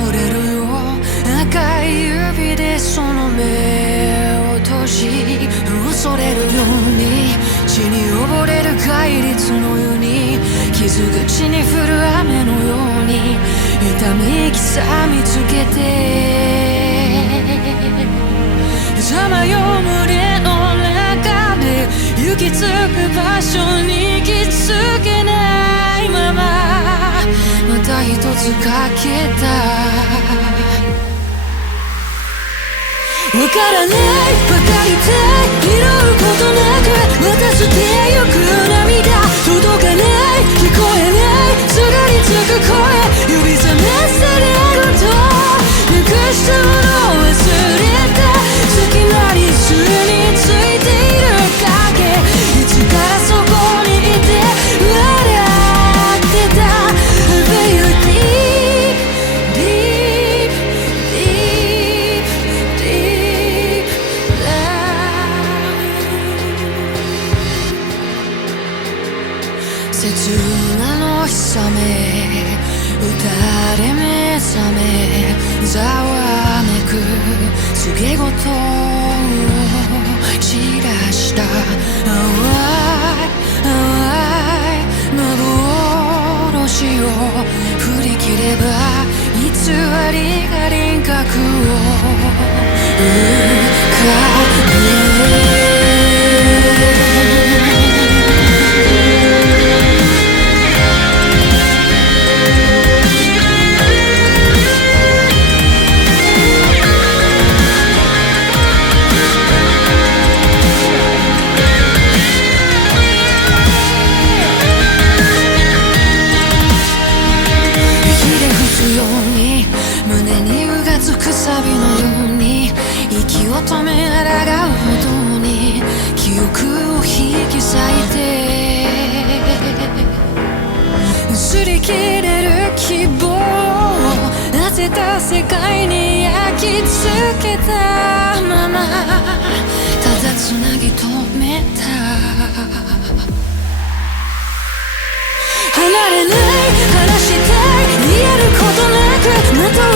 眠れるよ赤い指でその目を閉じ恐れるように血に溺れる戒律のように傷口に降る雨のように痛み刻みつけてさまよう群れの中で行き着く場所に行きつけないまままた一つかけたわからないばかりで拾うことなくまた捨てゆく涙届かない聞こえないすがりつく声指覚めされるとなくしたものを忘れた隙間に巣についている影いつからそこにいて笑ってた Feel deep, deep, deep, deep down 切なのひさめ打たれ目覚めざわめく告げ事を散らした淡い淡い幻を振り切れば偽りが輪郭を浮かべくさびのように息を止め抗うほどに記憶を引き裂いて擦り切れる希望を当てた世界に焼き付けたままただつなぎ止めた離れない話したい言えることなくまた